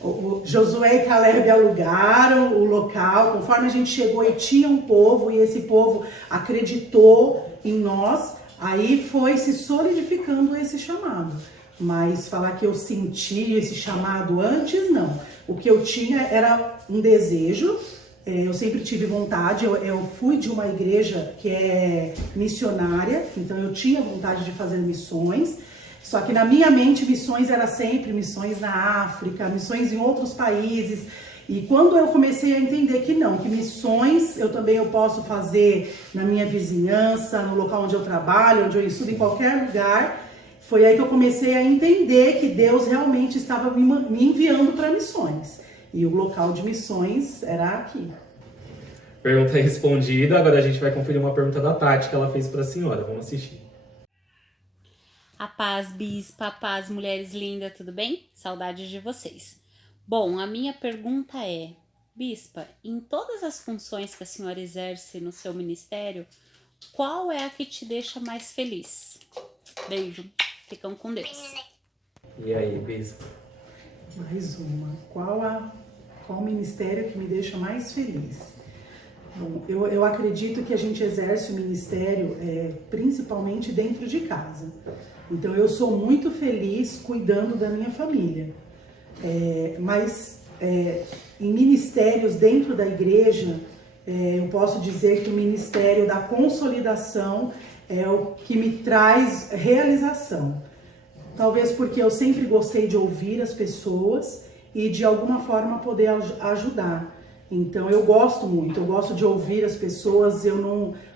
o Josué e Caleb alugaram o local, conforme a gente chegou e tinha um povo e esse povo acreditou em nós, aí foi se solidificando esse chamado. Mas falar que eu senti esse chamado antes, não. O que eu tinha era um desejo. Eu sempre tive vontade, eu fui de uma igreja que é missionária, então eu tinha vontade de fazer missões, só que na minha mente missões era sempre missões na África, missões em outros países, e quando eu comecei a entender que não, que missões eu posso fazer na minha vizinhança, no local onde eu trabalho, onde eu estudo, em qualquer lugar, foi aí que eu comecei a entender que Deus realmente estava me enviando para missões. E o local de missões era aqui. Pergunta respondida. Agora a gente vai conferir uma pergunta da Tati que ela fez para a senhora. Vamos assistir. A paz, Bispa, a paz, mulheres lindas, tudo bem? Saudades de vocês. Bom, a minha pergunta é, Bispa, em todas as funções que a senhora exerce no seu ministério, qual é a que te deixa mais feliz? Beijo. Ficam com Deus. E aí, Bispo? Mais uma. Qual ministério que me deixa mais feliz? Bom, eu acredito que a gente exerce o ministério principalmente dentro de casa. Então eu sou muito feliz cuidando da minha família. Mas em ministérios dentro da igreja, eu posso dizer que o ministério da consolidação é o que me traz realização. Talvez porque eu sempre gostei de ouvir as pessoas e de alguma forma poder ajudar. Então eu gosto muito, eu gosto de ouvir as pessoas, eu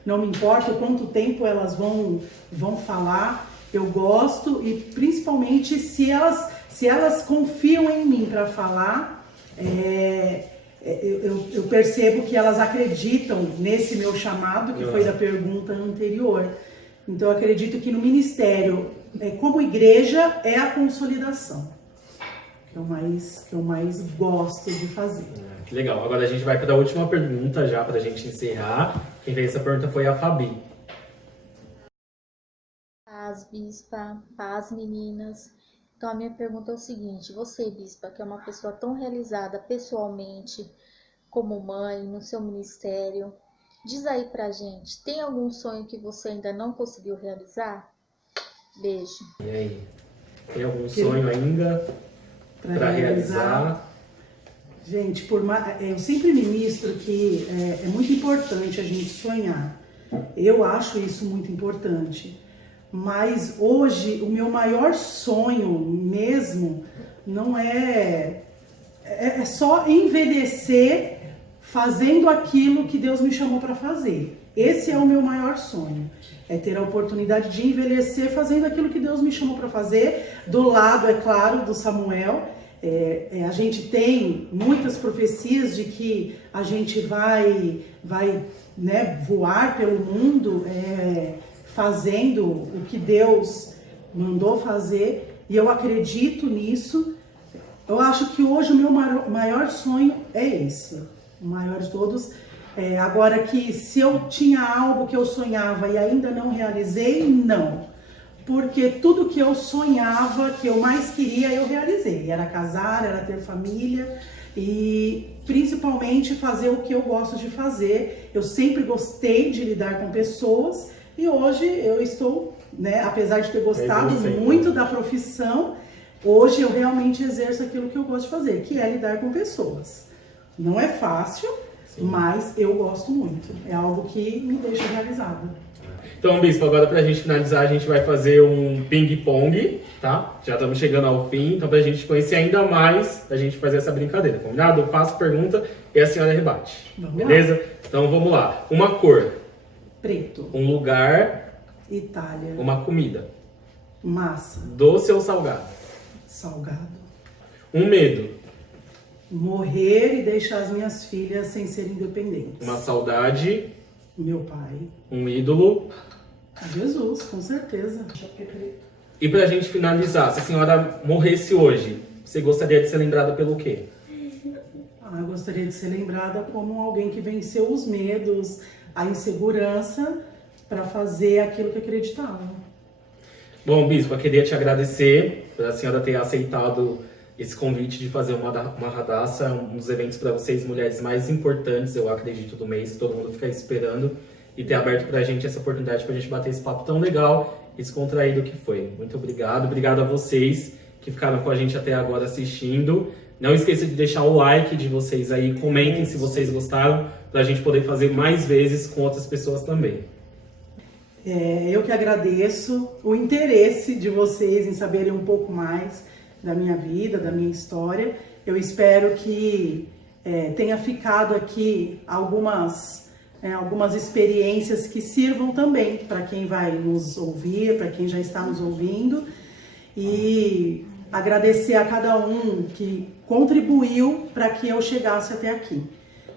não me importo quanto tempo elas vão falar, eu gosto, e principalmente se elas confiam em mim para falar, eu percebo que elas acreditam nesse meu chamado, que foi da pergunta anterior. Então eu acredito que no ministério, como igreja, é a consolidação que eu mais gosto de fazer. Legal, agora a gente vai para a última pergunta já para a gente encerrar. Quem fez essa pergunta foi a Fabi. Paz, Bispa, paz, meninas. Então a minha pergunta é o seguinte: você, Bispa, que é uma pessoa tão realizada pessoalmente, como mãe, no seu ministério, diz aí pra gente, tem algum sonho que você ainda não conseguiu realizar? Beijo. E aí, tem algum sonho ainda para realizar? Gente, eu sempre ministro que é muito importante a gente sonhar. Eu acho isso muito importante. Mas hoje o meu maior sonho mesmo não é só envelhecer fazendo aquilo que Deus me chamou para fazer. Esse é o meu maior sonho. É ter a oportunidade de envelhecer fazendo aquilo que Deus me chamou para fazer. Do lado, é claro, do Samuel. A gente tem muitas profecias de que a gente vai voar pelo mundo fazendo o que Deus mandou fazer, e eu acredito nisso. Eu acho que hoje o meu maior sonho é esse, o maior de todos. Agora, que se eu tinha algo que eu sonhava e ainda não realizei, não. Porque tudo que eu sonhava, que eu mais queria, eu realizei. Era casar, era ter família e principalmente fazer o que eu gosto de fazer. Eu sempre gostei de lidar com pessoas e hoje eu estou, apesar de ter gostado muito da profissão, hoje eu realmente exerço aquilo que eu gosto de fazer, que é lidar com pessoas. Não é fácil, mas eu gosto muito. É algo que me deixa realizada. Então, Bispo, agora pra gente finalizar, a gente vai fazer um ping-pong, tá? Já estamos chegando ao fim, então pra gente conhecer ainda mais, a gente fazer essa brincadeira, combinado? Eu faço pergunta e a senhora rebate, beleza? Então vamos lá. Uma cor. Preto. Um lugar. Itália. Uma comida. Massa. Doce ou salgado? Salgado. Um medo. Morrer e deixar as minhas filhas sem serem independentes. Uma saudade. Meu pai. Um ídolo. Jesus, com certeza. E pra gente finalizar, se a senhora morresse hoje, você gostaria de ser lembrada pelo quê? Eu gostaria de ser lembrada como alguém que venceu os medos, a insegurança, para fazer aquilo que acreditava. Bom, Bispo, eu queria te agradecer por a senhora ter aceitado esse convite de fazer uma Radassa, um dos eventos para vocês, mulheres, mais importantes, eu acredito, do mês, que todo mundo fica esperando, e ter aberto pra gente essa oportunidade pra gente bater esse papo tão legal e descontraído que foi. Muito obrigado. Obrigado a vocês que ficaram com a gente até agora assistindo. Não esqueça de deixar o like de vocês aí, comentem se vocês gostaram, pra gente poder fazer mais vezes com outras pessoas também. Eu que agradeço o interesse de vocês em saberem um pouco mais da minha vida, da minha história. Eu espero que tenha ficado aqui algumas experiências que sirvam também para quem vai nos ouvir, para quem já está nos ouvindo. E agradecer a cada um que contribuiu para que eu chegasse até aqui.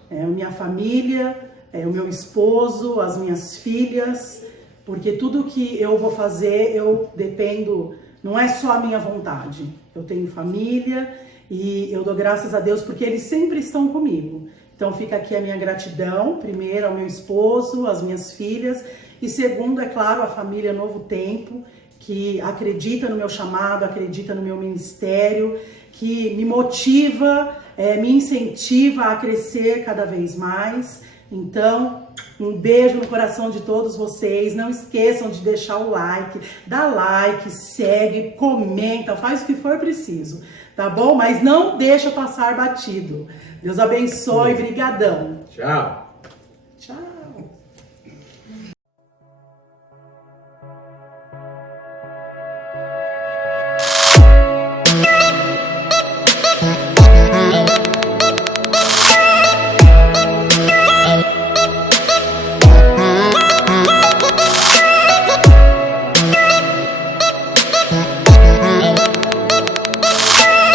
Minha família, o meu esposo, as minhas filhas, porque tudo que eu vou fazer, eu dependo, não é só a minha vontade. Eu tenho família e eu dou graças a Deus porque eles sempre estão comigo. Então fica aqui a minha gratidão, primeiro ao meu esposo, às minhas filhas, e segundo, é claro, a família Novo Tempo, que acredita no meu chamado, acredita no meu ministério, que me motiva, me incentiva a crescer cada vez mais. Então, um beijo no coração de todos vocês. Não esqueçam de deixar o like, dá like, segue, comenta, faz o que for preciso, tá bom? Mas não deixa passar batido. Deus abençoe, brigadão. Tchau. Tchau.